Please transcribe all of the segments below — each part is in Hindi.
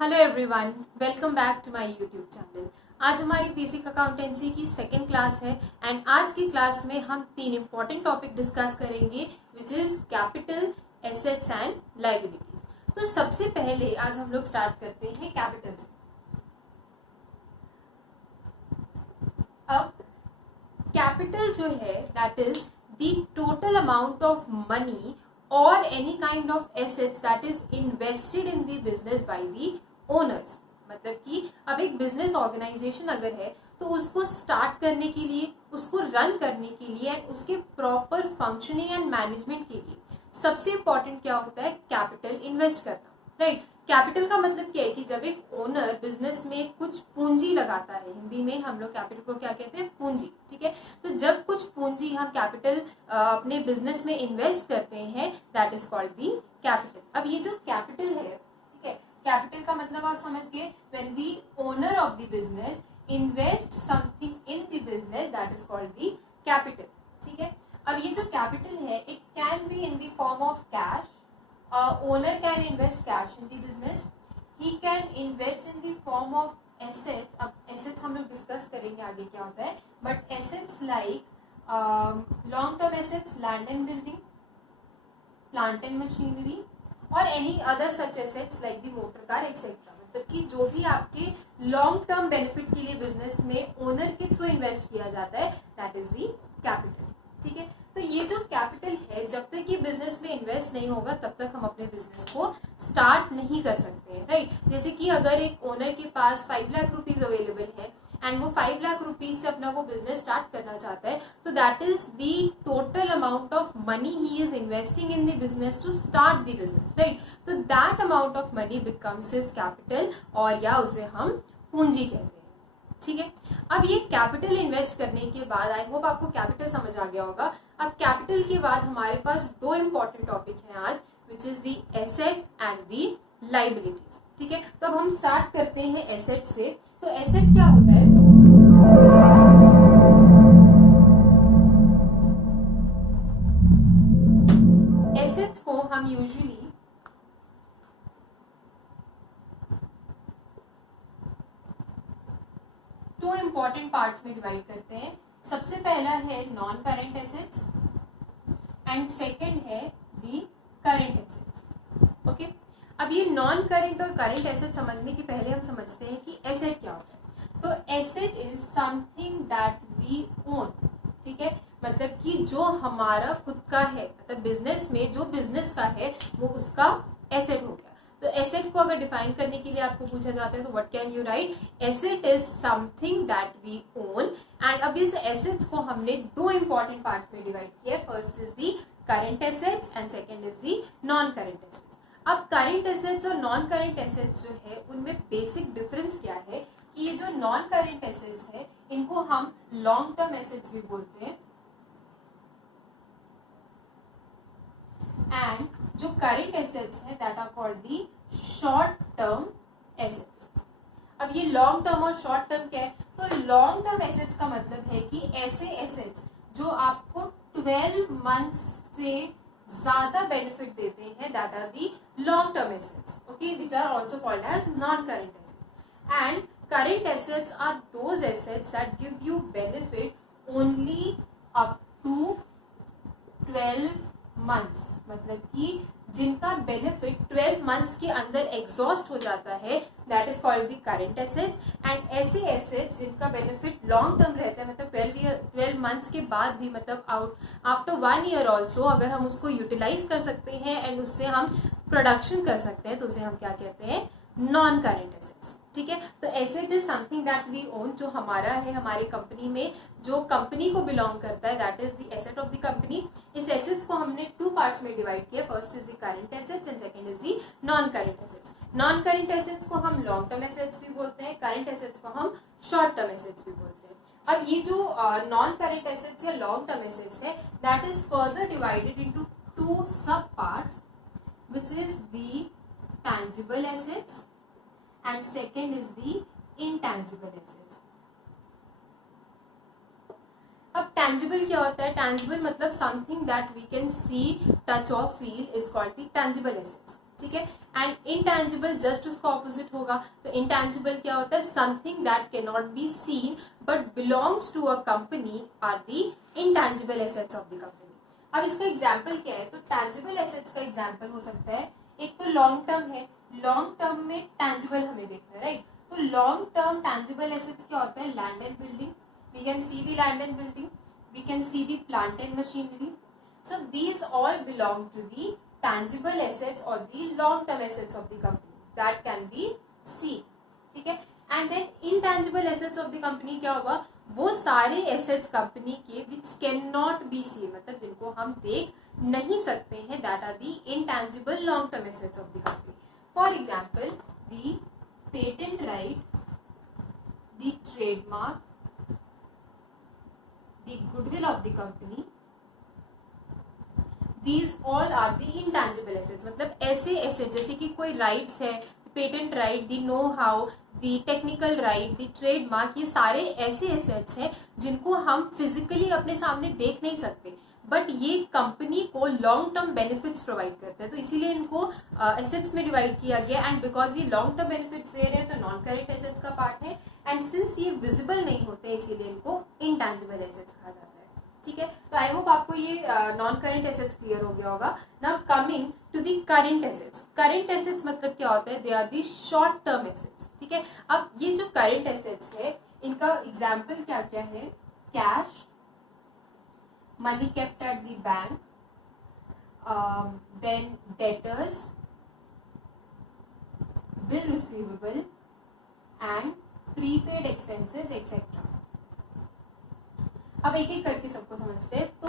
Hello everyone, welcome back to my YouTube channel. आज हमारी बेसिक अकाउंटेंसी की सेकेंड क्लास है एंड आज की क्लास में हम तीन इंपॉर्टेंट टॉपिक डिस्कस करेंगे which is capital, assets and liabilities. तो सबसे पहले आज हम लोग स्टार्ट करते हैं कैपिटल से। अब कैपिटल जो है that is the total amount of money और any kind of assets that is invested in the business by the owners. मतलब कि अब एक बिजनेस ऑर्गेनाइजेशन अगर है तो उसको स्टार्ट करने के लिए, उसको रन करने के लिए एंड उसके प्रॉपर फंक्शनिंग एंड मैनेजमेंट के लिए सबसे इंपॉर्टेंट क्या होता है? कैपिटल इन्वेस्ट करना, राइट। कैपिटल का मतलब क्या है कि जब एक ओनर बिजनेस में कुछ पूंजी लगाता है, हिंदी में हम लोग कैपिटल को क्या कहते हैं? पूंजी, ठीक है। तो जब कुछ पूंजी हम कैपिटल अपने बिजनेस में इन्वेस्ट करते हैं that is called the capital. अब ये जो कैपिटल है, ठीक है, कैपिटल का मतलब आप समझ गए, when the owner of the business invest something in the business that is called the capital, ठीक है। अब ये जो कैपिटल है it can be in the form of cash. Owner can invest cash in the business. He can invest in the form of assets. अब assets हम लोग डिस्कस करेंगे आगे क्या होता है, but assets like long term assets, land and building, plant and machinery और any other such assets like the motor car etc. मतलब कि जो भी आपके लॉन्ग टर्म बेनिफिट के लिए बिजनेस में ओनर के थ्रू इन्वेस्ट किया जाता है दैट इज दी कैपिटल, ठीक है। तो ये जो कैपिटल है जब तक ये बिजनेस में इन्वेस्ट नहीं होगा तब तक हम अपने बिजनेस को स्टार्ट नहीं कर सकते हैं, राइट। जैसे कि अगर एक ओनर के पास 5 लाख रुपीज अवेलेबल है एंड वो 5 लाख रुपीज से अपना वो बिजनेस स्टार्ट करना चाहता है तो that is the total amount of money he is investing in the business to start the business, right. तो that amount of money becomes his capital और या उसे हम पूंजी कहते हैं, ठीक है। अब ये कैपिटल इन्वेस्ट करने के बाद आई होप आपको कैपिटल समझ आ गया होगा। अब कैपिटल के बाद हमारे पास दो इंपॉर्टेंट टॉपिक हैं आज विच is the asset and the liabilities, ठीक है। तो अब हम स्टार्ट करते हैं एसेट से। तो एसेट क्या होता है? एसेट्स को हम यूजुअली दो इंपॉर्टेंट पार्ट्स में डिवाइड करते हैं। सबसे पहला है non current assets and second है दी करेंट एसेट्स, ओके। अब ये नॉन करेंट और करेंट एसेट समझने के पहले हम समझते हैं कि एसेट क्या होता है। तो asset is something that we own, ठीक है। मतलब कि जो हमारा खुद का है, मतलब बिजनेस में जो बिजनेस का है वो उसका एसेट हो गया। तो एसेट को अगर डिफाइन करने के लिए आपको पूछा जाता है तो what can you write? Asset is something that we own. And अब इस एसेट्स को हमने दो इंपॉर्टेंट पार्ट्स में डिवाइड किया है। First is the current assets and second is the non current assets. अब करंट एसेट्स और नॉन करंट एसेट्स जो है उनमें बेसिक डिफरेंस क्या है कि ये जो नॉन करंट एसेट्स है इनको हम लॉन्ग टर्म एसेट्स भी बोलते हैं एंड जो करंट एसेट्स है that are called the short term assets. अब ये लॉन्ग टर्म और शॉर्ट टर्म क्या है? तो लॉन्ग टर्म एसेट्स का मतलब है कि ऐसे एसेट्स जो आपको 12 मंथ्स से ज्यादा बेनिफिट देते हैं that are the long term assets, okay, which are also called as non current assets. And current assets are those assets that give you benefit only up to 12 months, मतलब कि जिनका बेनिफिट 12 मंथ्स के अंदर एग्जॉस्ट हो जाता है that is called the current assets. And ऐसे एसेट्स जिनका बेनिफिट लॉन्ग टर्म रहता है, मतलब 12 मंथ्स के बाद भी, मतलब आफ्टर 1 ईयर ऑल्सो अगर हम उसको यूटिलाइज कर सकते हैं एंड उससे हम प्रोडक्शन कर सकते हैं तो उसे हम क्या कहते हैं? नॉन करंट एसेट्स, ठीक है। तो asset is something that we own, जो हमारा है, हमारी कंपनी में जो कंपनी को बिलोंग करता है that is the asset of the company. इस एसेट्स को हमने टू पार्ट्स में डिवाइड किया। First is the current assets and second is the non current assets. Non current assets को हम लॉन्ग टर्म एसेट्स भी बोलते हैं, करंट एसेट्स को हम शॉर्ट टर्म एसेट्स भी बोलते हैं। अब ये जो नॉन करंट एसेट्स या लॉन्ग टर्म एसेट्स है that is further divided into two sub parts which is the tangible assets and second is the intangible assets. अब tangible क्या होता है? tangible मतलब something that we can see, touch or feel is called the tangible assets. ठीक है। एंड इंटेंजिबल जस्ट उसका ऑपोजिट होगा। तो इंटेंजिबल क्या होता है, something that can not be seen but belongs to a company are the intangible assets of the company. अब इसका एग्जाम्पल क्या है, तो टैंजिबल एसेट्स का एग्जाम्पल हो सकता है, एक तो लॉन्ग टर्म है, लॉन्ग टर्म में टैंजिबल हमें देखना है, राइट। तो लॉन्ग टर्म टैंजिबल एसेट्स क्या होता है, land and building, we can see the land and building, we can see the plant and machinery, so these all belong to the tangible assets or the long term assets of the company that can be seen, ठीक है। And then intangible assets of the company क्या होगा, वो सारे assets कंपनी के which cannot be seen, मतलब जिनको हम देख नहीं सकते हैं, that are the intangible long term assets of the company. For example, the patent right, the trademark, the goodwill of the company, These all are the intangible assets, मतलब ऐसे एसेट जैसे कि कोई राइट्स है, patent right, the know how, the technical right, the trademark, ये सारे ऐसे एसेट्स हैं जिनको हम फिजिकली अपने सामने देख नहीं सकते, बट ये कंपनी को लॉन्ग टर्म बेनिफिट्स प्रोवाइड करते हैं, तो इसीलिए इनको एसेट्स में डिवाइड किया गया। एंड बिकॉज ये लॉन्ग टर्म बेनिफिट्स दे रहे हैं तो नॉन करेंट एसेट्स का पार्ट है, एंड सिंस ये विजिबल नहीं होते इसीलिए इनको इंटेंजिबल एसेट्स कहा जाता है, ठीक है। तो आई होप आपको ये नॉन करेंट एसेट्स क्लियर हो गया होगा। Now coming to the current assets, current assets मतलब क्या होता है, they are the short term assets, ठीक है। अब ये जो करेंट एसेट्स है इनका एग्जाम्पल क्या क्या है, cash, money kept at the bank, then debtors, bill receivable and prepaid expenses etcetera. अब एक एक करके सबको समझते हैं। तो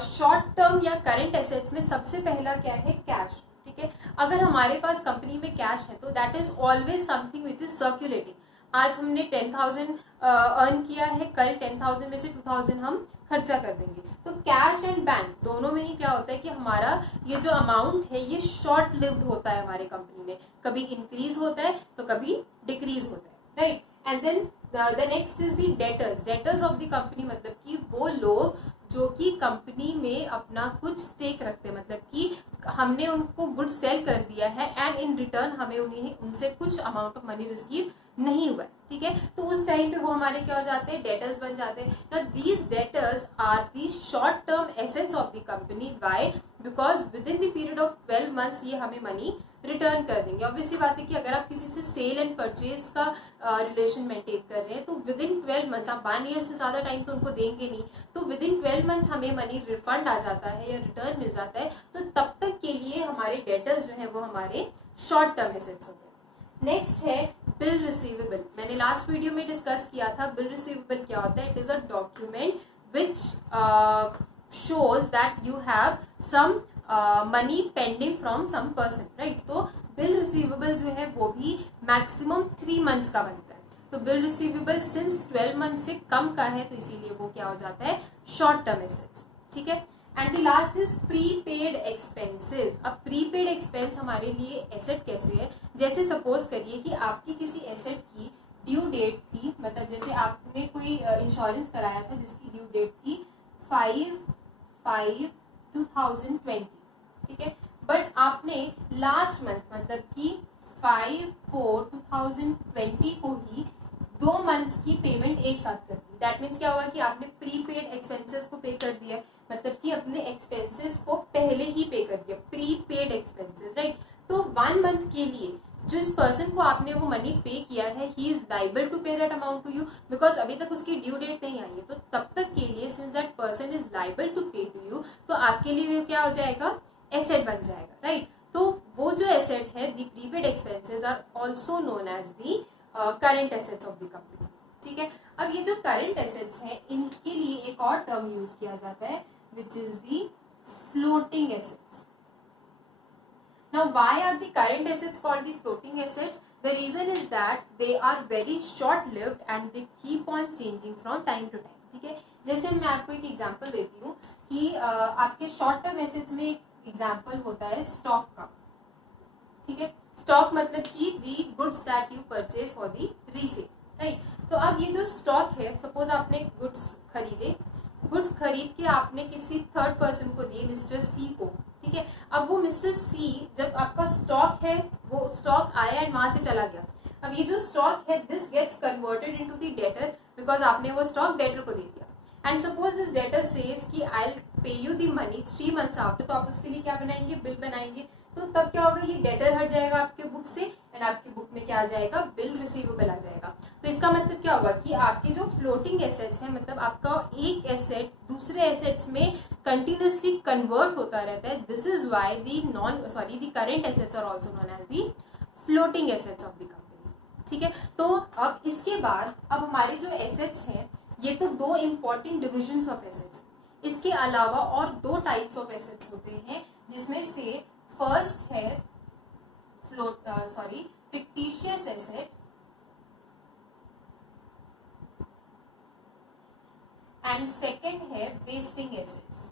शॉर्ट टर्म या करंट एसेट्स में सबसे पहला क्या है, कैश, ठीक है। अगर हमारे पास कंपनी में कैश है तो that is always something which is circulating. आज हमने 10,000 अर्न किया है, कल 10,000 में से 2,000 हम खर्चा कर देंगे। तो कैश एंड बैंक दोनों में ही क्या होता है कि हमारा ये जो अमाउंट है ये शॉर्ट लिव्ड होता है हमारे कंपनी में, कभी इंक्रीज होता है तो कभी डिक्रीज होता है, right. And then the next is the debtors, debtors of the company मतलब कि वो लोग जो कि कंपनी में अपना कुछ स्टेक रखते हैं, मतलब कि हमने उनको गुड सेल कर दिया है एंड इन रिटर्न हमें उन्हें उनसे कुछ अमाउंट ऑफ मनी रिसीव नहीं हुआ, ठीक है। तो उस टाइम पे वो हमारे क्या हो जाते हैं, डेटर्स बन जाते हैं। Now these debtors are the short term assets of the company, why, because within the period of 12 months ये हमें मनी रिटर्न कर देंगे। ऑब्वियसली बात है कि अगर आप किसी से सेल एंड परचेज का रिलेशन मेंटेन कर रहे हैं तो विद इन 12 मंथ्स, आप 1 ईयर से ज्यादा टाइम तो उनको देंगे नहीं, तो विद इन 12 मंथ्स हमें मनी रिफंड आ जाता है या रिटर्न मिल जाता है, तो तब तक के लिए हमारे डेटर्स जो है वो हमारे शॉर्ट टर्म एसेट्स हो गए। नेक्स्ट है बिल रिसीवेबल। मैंने लास्ट वीडियो में डिस्कस किया था बिल रिसीवेबल क्या होता है, it is a document which shows that you have some money pending from some person, right. तो बिल रिसीवेबल जो है वो भी मैक्सिमम 3 मंथ्स का बनता है, तो बिल रिसीवेबल सिंस 12 मंथ से कम का है तो इसीलिए वो क्या हो जाता है, शॉर्ट टर्म एसेट्स, ठीक है। And the last is prepaid expenses. अब प्रीपेड एक्सपेंस हमारे लिए एसेट कैसे है, जैसे सपोज करिए कि आपकी किसी एसेट की ड्यू डेट थी, मतलब जैसे आपने कोई इंश्योरेंस कराया था जिसकी ड्यू डेट थी 5/5/2020, ठीक है, बट आपने लास्ट मंथ मतलब कि 5/4/2020 को ही 2 मंथ्स की पेमेंट एक साथ कर दी। दैट मीन्स क्या हुआ कि आपने प्रीपेड एक्सपेंसेस को पे कर दिया, मतलब कि अपने एक्सपेंसेस को पहले ही पे कर दिया, प्रीपेड एक्सपेंसेस, राइट। तो 1 मंथ के लिए जो इस पर्सन को आपने वो मनी पे किया है, he is liable to pay that amount to you, because अभी तक उसकी ड्यू डेट नहीं आई है, तो तब तक के लिए since that person is liable to pay to you, तो आपके लिए वो क्या हो जाएगा, एसेट बन जाएगा, राइट। तो वो जो एसेट है, the prepaid expenses are also known as the current assets of the company, ठीक है। अब ये जो करंट एसेट्स हैं इनके लिए एक और टर्म यूज किया जाता है विच is the floating assets. Now, why are the current assets called the floating assets? The reason is that they are very short-lived and they keep on changing from time to time. ठीक है, जैसे मैं आपको एक एग्जांपल देती हूँ कि आपके शॉर्ट टर्म एसेट्स में एक एग्जांपल होता है स्टॉक का, ठीक है। स्टॉक मतलब कि the goods that you purchase for the resale, right. तो अब ये जो स्टॉक है, सपोज आपने गुड्स खरीदे, गुड्स खरीद के आपने किसी थर्ड पर्सन को दिए, मिस्टर सी को, ठीक है। अब वो मिस्टर सी, जब आपका स्टॉक है, वो स्टॉक आया एंड वहां से चला गया, अब ये जो स्टॉक है this gets converted into the debtor, because आपने वो स्टॉक डेटर को दे दिया। And suppose this debtor says कि I will pay you the money 3 months after, तो आप उसके लिए क्या बनाएंगे, बिल बनाएंगे। तो तब क्या होगा, ये डेटर हट जाएगा आपके बुक से एंड आपकी बुक में क्या आ जाएगा, बिल रिसीवेबल आ जाएगा। तो इसका मतलब क्या होगा कि आपके जो फ्लोटिंग एसेट्स हैं, मतलब आपका एक एसेट दूसरे एसेट्स में कंटिन्यूअसली कन्वर्ट होता रहता है। This is why the current assets are also known as the floating assets of the company, ठीक है। तो अब इसके बाद अब हमारे जो एसेट्स हैं, ये तो दो इंपॉर्टेंट डिविजन्स ऑफ एसेट्स, इसके अलावा और दो टाइप्स ऑफ एसेट्स होते हैं, जिसमें से फर्स्ट है फिक्टिशियस एसेट एंड सेकेंड है वेस्टिंग एसेट्स।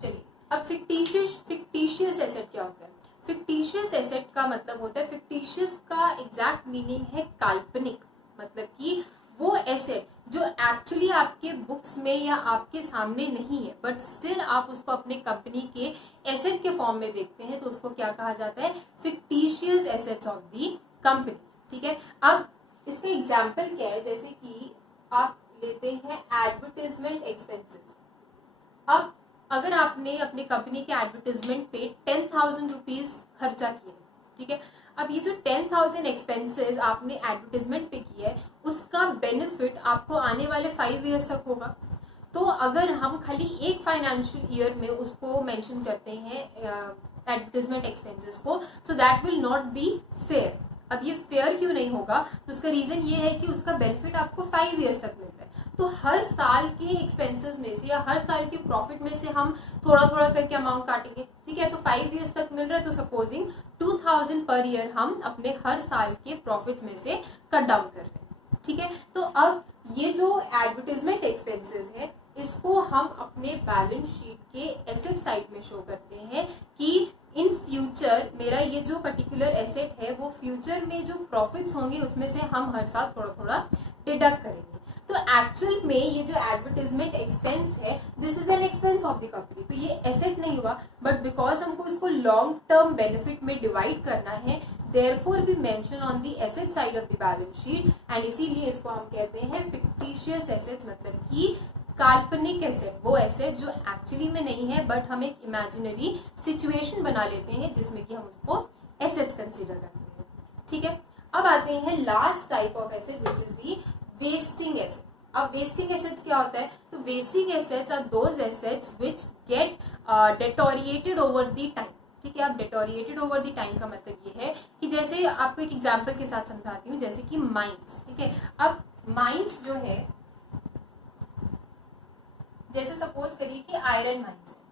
चलिए, अब फिक्टिशियस एसेट क्या होता है। फिक्टिशियस एसेट का मतलब होता है, फिक्टिशियस का एग्जैक्ट मीनिंग है काल्पनिक, मतलब कि वो एसेट जो एक्चुअली आपके बुक्स में या आपके सामने नहीं है, बट स्टिल आप उसको अपने कंपनी के एसेट के फॉर्म में देखते हैं, तो उसको क्या कहा जाता है, fictitious assets of the company, ठीक है। अब इसका एग्जाम्पल क्या है, जैसे कि आप लेते हैं एडवर्टाइजमेंट एक्सपेंसेस। अब अगर आपने अपने कंपनी के एडवर्टाइजमेंट पे 10,000 रुपीज खर्चा किया, ठीक है, अब ये जो 10,000 एक्सपेंसेस आपने एडवर्टाइजमेंट पे किया है, उसका बेनिफिट आपको आने वाले 5 years तक होगा। तो अगर हम खाली एक फाइनेंशियल ईयर में उसको मेंशन करते हैं एडवर्टाइजमेंट एक्सपेंसेस को, सो that will not be fair. अब ये फेयर क्यों नहीं होगा, तो उसका रीजन ये है कि उसका बेनिफिट आपको 5 years तक मिल रहा है। तो हर साल के एक्सपेंसेस में से या हर साल के प्रॉफिट में से हम थोड़ा थोड़ा करके अमाउंट काटेंगे, ठीक है। तो 5 years तक मिल रहा है, तो सपोजिंग 2,000 पर ईयर हम अपने हर साल के प्रॉफिट्स में से कट डाउन कर रहे हैं, ठीक है। तो अब ये जो एडवर्टाइजमेंट एक्सपेंसेस है, इसको हम अपने बैलेंस शीट के एसेट साइड में शो करते हैं कि इन फ्यूचर मेरा ये जो पर्टिकुलर एसेट है, वो फ्यूचर में जो प्रॉफिट्स होंगे उसमें से हम हर साल थोड़ा थोड़ा डिडक्ट करेंगे। तो एक्चुअल में ये जो एडवर्टाइजमेंट एक्सपेंस है, this is an expense of the company, तो ये एसेट नहीं हुआ, बट बिकॉज हमको इसको लॉन्ग टर्म बेनिफिट में डिवाइड करना है, therefore we mention on the asset side of the balance sheet, and इसीलिए इसको हम कहते हैं फिक्टिशियस एसेट्स, मतलब कि काल्पनिक एसेट, वो एसेट जो एक्चुअली में नहीं है, बट हम एक इमेजिनरी सिचुएशन बना लेते हैं जिसमें कि हम उसको एसेट्स कंसिडर करते हैं, ठीक है। अब आते हैं last type of asset which is the wasting asset. अब वेस्टिंग एसेट्स क्या होता है, तो wasting assets are those assets which get deteriorated over the time, ठीक है। अब डेटोरिएटेड ओवर द टाइम का मतलब ये है कि जैसे आपको एक एग्जांपल के साथ समझाती हूँ, जैसे कि माइंस, ठीक है। अब माइंस जो है, जैसे सपोज करिए कि आयरन माइंस है।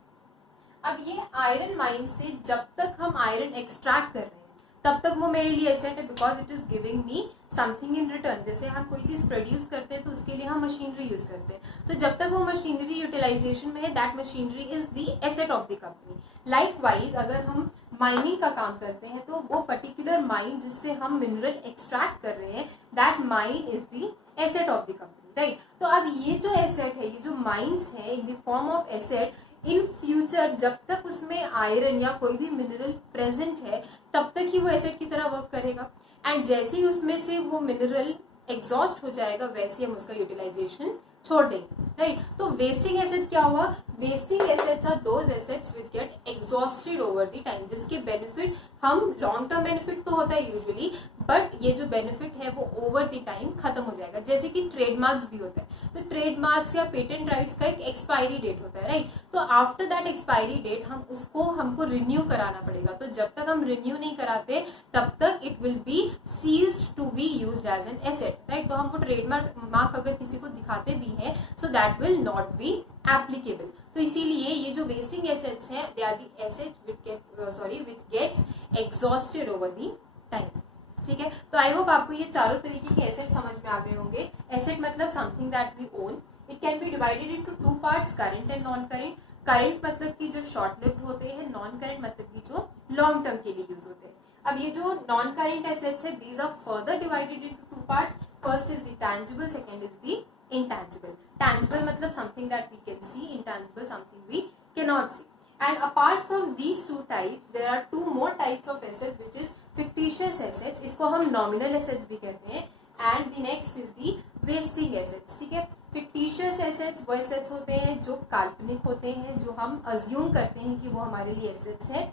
अब ये आयरन माइंस से जब तक हम आयरन एक्सट्रैक्ट कर रहे हैं तब तक वो मेरे लिए एसेट है, because it is giving me something in return. जैसे हम कोई चीज प्रोड्यूस करते हैं तो उसके लिए हम मशीनरी यूज करते हैं, तो जब तक वो मशीनरी यूटिलाइजेशन में है, that machinery is the asset of the company. Likewise अगर हम माइनिंग का काम करते हैं, तो वो पर्टिकुलर माइन जिससे हम मिनरल एक्सट्रैक्ट कर रहे हैं, that mine is the asset of the company, right. तो अब ये जो एसेट है, ये जो माइंस है इन the form of asset, in future जब तक उसमें आयरन या कोई भी मिनरल प्रेजेंट है, तब तक ही वो एसेट की तरह वर्क करेगा, एंड जैसे ही उसमें से वो मिनरल एग्जॉस्ट हो जाएगा, वैसे हम उसका यूटिलाइजेशन छोड़ देंगे, राइट। तो वेस्टिंग एसेट क्या हुआ, wasting assets are those assets which get exhausted over the time, जिसके बेनिफिट हम लॉन्ग टर्म बेनिफिट तो होता है यूजुअली, बट ये जो बेनिफिट है वो ओवर द टाइम खत्म हो जाएगा। जैसे कि ट्रेडमार्क्स भी होता है, तो ट्रेडमार्क्स या पेटेंट राइट्स का एक एक्सपायरी डेट होता है, राइट। तो आफ्टर दैट एक्सपायरी डेट हमको रिन्यू कराना पड़ेगा, तो जब तक हम रिन्यू नहीं कराते तब तक it will be ceased to be used as an asset, right. तो हमको ट्रेडमार्क अगर किसी को दिखाते भी हैं, so that will not be applicable. तो इसीलिए ये जो वेस्टिंग एसेट्स हैं, they are the asset which gets exhausted over the time, ठीक है। तो आई होप आपको ये चारों तरीके के एसेट समझ में आ गए होंगे। एसेट मतलब something that we own, it can be divided into 2 parts, current and non current. Current मतलब कि जो शॉर्ट लिव्ड होते हैं, नॉन करंट मतलब कि जो लॉन्ग टर्म के लिए यूज होते हैं। अब ये जो नॉन करंट एसेट्स है, these are further divided into 2 parts, first is the tangible, second is the intangible. Tangible मतलब something that we can see, intangible something we cannot see. And apart from these two types, there are two more types of assets, which is fictitious assets. इसको हम nominal assets भी कहते हैं. And the next is the wasting assets. ठीक है, fictitious assets वो assets होते हैं जो काल्पनिक होते हैं, जो हम assume करते हैं कि वो हमारे लिए assets हैं.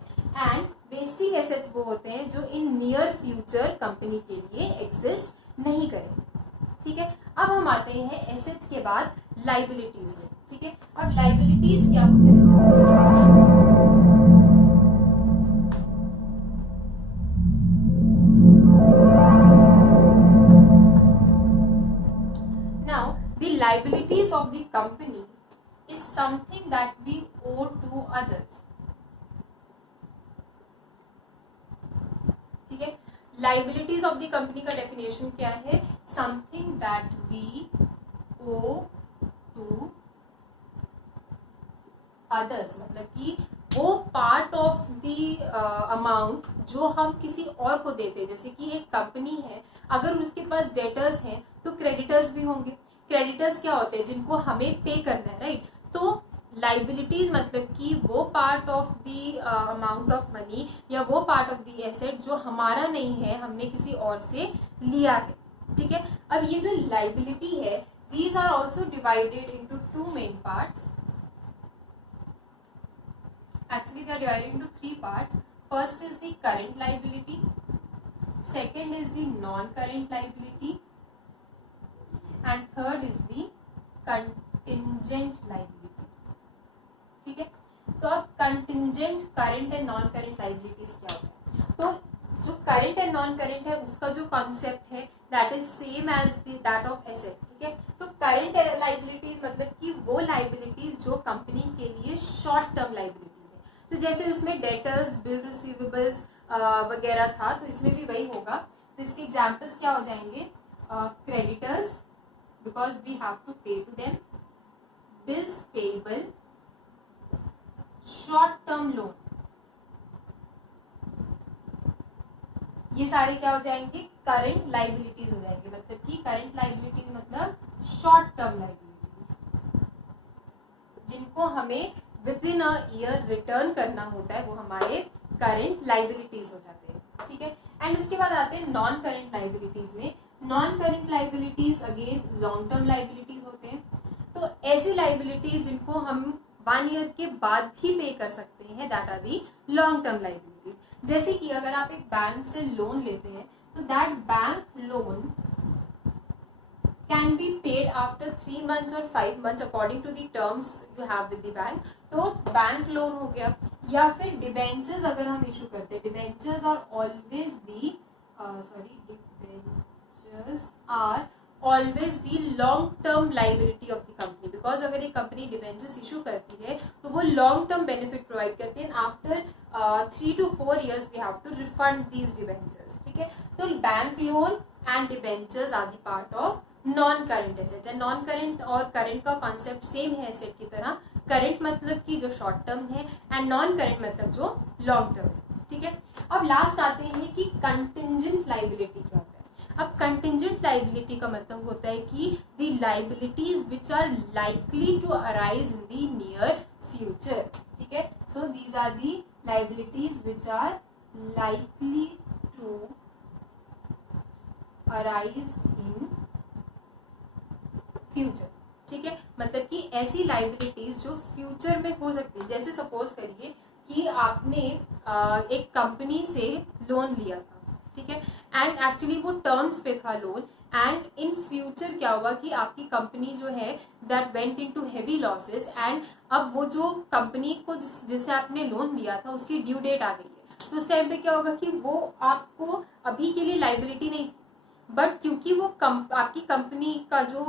And wasting assets वो होते हैं जो in near future कंपनी के लिए exist नहीं करेंगे. ठीक है, अब हम आते हैं एसेट्स के बाद लाइबिलिटीज में. ठीक है, अब लाइबिलिटीज क्या होते हैं? Now the liabilities of the company is something that we owe to others. ठीक है, लाइबिलिटीज ऑफ द कंपनी का डेफिनेशन क्या है? Something that we owe to others, मतलब कि वो पार्ट ऑफ द अमाउंट जो हम किसी और को देते हैं. जैसे कि एक कंपनी है, अगर उसके पास डेटर्स हैं तो क्रेडिटर्स भी होंगे. क्रेडिटर्स क्या होते हैं? जिनको हमें पे करना है, राइट. तो लाइबिलिटीज मतलब कि वो part of the amount of money या वो पार्ट ऑफ द एसेट जो हमारा नहीं है, हमने किसी और से लिया है. ठीक है, अब ये जो लाइबिलिटी है, these are also divided into two main parts. Actually they are divided into three parts. First is the current liability, second is the non-current liability, and third is the contingent liability. ठीक है, तो अब contingent, current and non-current liabilities क्या होता है? तो जो करंट एंड नॉन करंट है उसका जो कॉन्सेप्ट है that is same as that of asset. ठीक है, तो करंट लाइबिलिटीज मतलब कि वो लाइबिलिटीज जो कंपनी के लिए शॉर्ट टर्म लाइबिलिटीज है. तो जैसे उसमें डेटर्स, बिल रिसीवेबल्स वगैरह था, तो इसमें भी वही होगा. तो इसके एग्जाम्पल्स क्या हो जाएंगे? Creditors because we have to pay to them, bills payable, short term loan, ये सारे क्या हो जाएंगे? करंट लाइबिलिटीज हो जाएंगे. मतलब कि करंट लाइबिलिटीज मतलब शॉर्ट टर्म लाइबिलिटीज, जिनको हमें with in a year return करना होता है, वो हमारे करंट लाइबिलिटीज हो जाते हैं. ठीक है, एंड उसके बाद आते हैं नॉन करंट लाइबिलिटीज में. Non current liabilities again long term liabilities होते हैं. तो ऐसी लाइबिलिटीज जिनको हम 1 ईयर के बाद भी पे कर सकते हैं, that are the long term liabilities. जैसे कि अगर आप एक बैंक से लोन लेते हैं तो that bank loan can be paid after 3 months और 5 months according to the terms you have with the bank. तो बैंक लोन हो गया, या फिर डिबेंचर्स अगर हम इशू करते हैं. Debentures are always the debentures are always the long term liability of the company. Because अगर एक कंपनी डिबेंचर्स इशू करती है तो वो लॉन्ग टर्म बेनिफिट प्रोवाइड करते हैं. After 3 to 4 years we have to refund these debentures. ठीक है, तो bank loan and debentures are the part of non current assets. And non current और करंट का कॉन्सेप्ट सेम है एसेट की तरह. करंट मतलब कि जो शॉर्ट टर्म है एंड नॉन करंट मतलब जो लॉन्ग टर्म है. ठीक है, अब लास्ट आते हैं कि कंटिंजेंट लाइबिलिटी क्या होता है. अब कंटिंजेंट लाइबिलिटी का मतलब होता है कि the liabilities which are likely to arise in the near future. ठीक है, so these are the liabilities which are likely to arise in future. ठीक है, मतलब कि ऐसी लाइबिलिटीज जो फ्यूचर में हो सकती है. जैसे सपोज करिए कि आपने एक कंपनी से लोन लिया था. ठीक है, एंड एक्चुअली वो टर्म्स पे था लोन, एंड इन फ्यूचर क्या हुआ कि आपकी कंपनी जो है that went into heavy losses, and अब वो जो कंपनी को जिससे आपने लोन लिया था उसकी ड्यू डेट आ गई है. तो उस टाइम पे क्या होगा कि वो आपको अभी के लिए लाइबिलिटी नहीं, बट क्योंकि वो आपकी कंपनी का जो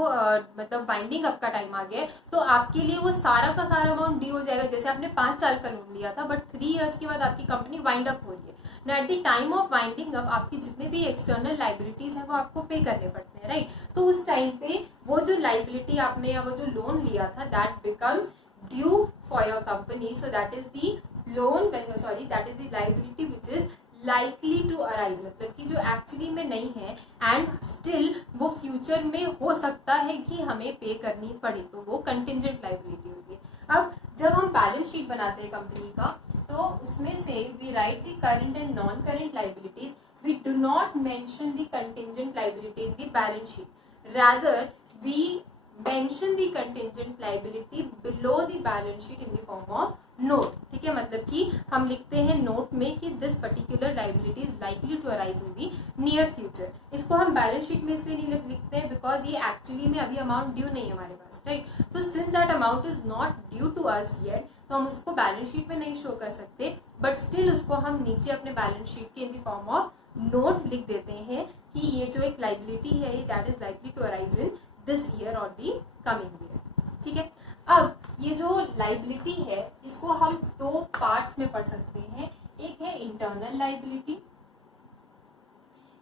मतलब वाइंडिंग अप का टाइम आ गया, तो आपके लिए वो सारा का सारा अमाउंट ड्यू हो जाएगा. जैसे आपने 5 साल का लोन लिया था, बट 3 years के बाद आपकी कंपनी वाइंड अप हो रही है. ना at the time of winding up आपकी जितने भी एक्सटर्नल लाइबिलिटीज हैं वो आपको पे करने पड़ते हैं, राइट. तो उस टाइम पे वो जो लाइबिलिटी आपने या वो जो लोन लिया था that becomes due for your company. So that is the loan, sorry that is the liability which is likely to arise, मतलब कि जो एक्चुअली में नहीं है एंड स्टिल वो फ्यूचर में हो सकता है कि हमें पे करनी पड़े, तो वो कंटिंजेंट लायबिलिटी होती है। अब जब हम बैलेंस शीट बनाते हैं कंपनी का, तो उसमें से we write the current and non current liabilities, we do not mention the contingent liability in the balance sheet, rather we mention the contingent liability below the balance sheet in the form of note। ठीक है, मतलब कि हम लिखते हैं नोट में कि this particular liability is likely to arise in the near future। इसको हम बैलेंस शीट में इसलिए नहीं लिखते हैं बिकॉज ये एक्चुअली में अभी अमाउंट ड्यू नहीं है हमारे पास, राइट। तो since that amount is not due to us yet, तो हम उसको बैलेंस शीट में नहीं शो कर सकते, बट स्टिल उसको हम नीचे अपने बैलेंस शीट के in the form of note लिख देते हैं कि ये जो एक लाइबिलिटी है that is likely to arise in this year और दी कमिंग ईयर। ठीक है, अब ये जो लाइबिलिटी है इसको हम दो पार्ट्स में पढ़ सकते हैं, एक है इंटरनल लाइबिलिटी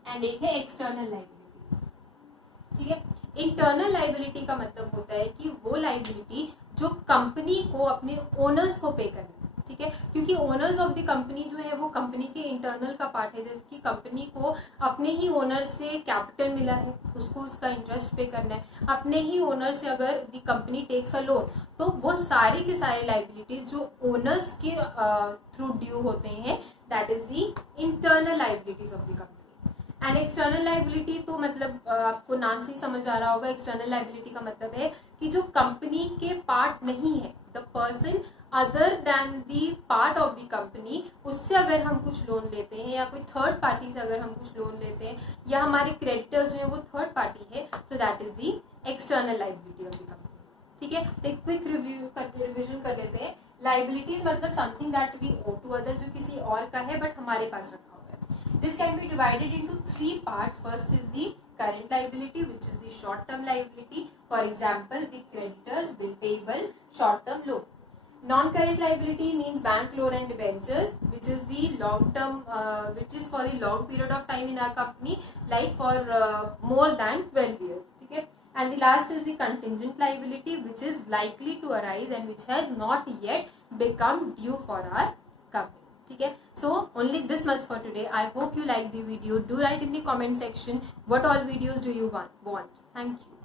एंड एक है एक्सटर्नल लाइबिलिटी। ठीक है, इंटरनल लाइबिलिटी का मतलब होता है कि वो लाइबिलिटी जो कंपनी को अपने ओनर्स को पे करना है। ठीक है, क्योंकि ओनर्स ऑफ द कंपनी जो है वो कंपनी के इंटरनल का पार्ट है, जैसे कि कंपनी को अपने ही ओनर से कैपिटल मिला है, उसको उसका इंटरेस्ट पे करना है, अपने ही ओनर से अगर the company takes a loan, तो वो सारे के सारे लाइबिलिटीज जो ओनर्स के थ्रू ड्यू होते हैं that is the internal liabilities of the company. And external liability तो मतलब आपको नाम से ही समझ आ रहा होगा, एक्सटर्नल लाइबिलिटी का मतलब है कि जो कंपनी के पार्ट नहीं है, the person other than the part of the company, उससे अगर हम कुछ लोन लेते हैं या कोई थर्ड पार्टी से अगर हम कुछ लोन लेते हैं या हमारे क्रेडिटर्स जो है वो थर्ड पार्टी है, तो that is the external liability of the company. ठीक है, तो एक क्विक रिविजन कर लेते हैं। लाइबिलिटीज मतलब something that we owe to other, जो किसी और का है बट हमारे पास रखा हुआ है। This can be divided into 3 parts. First is the current liability, which is the short term liability, for example the creditors, bill payable, short term loan. Non-current liability means bank loan and debentures, which is the long term, which is for the long period of time in our company, like for more than 12 years. Okay, and the last is the contingent liability, which is likely to arise and which has not yet become due for our company. ठीक है, so only this much for today. I hope you like the video. Do write in the comment section what all videos do you want. Thank you.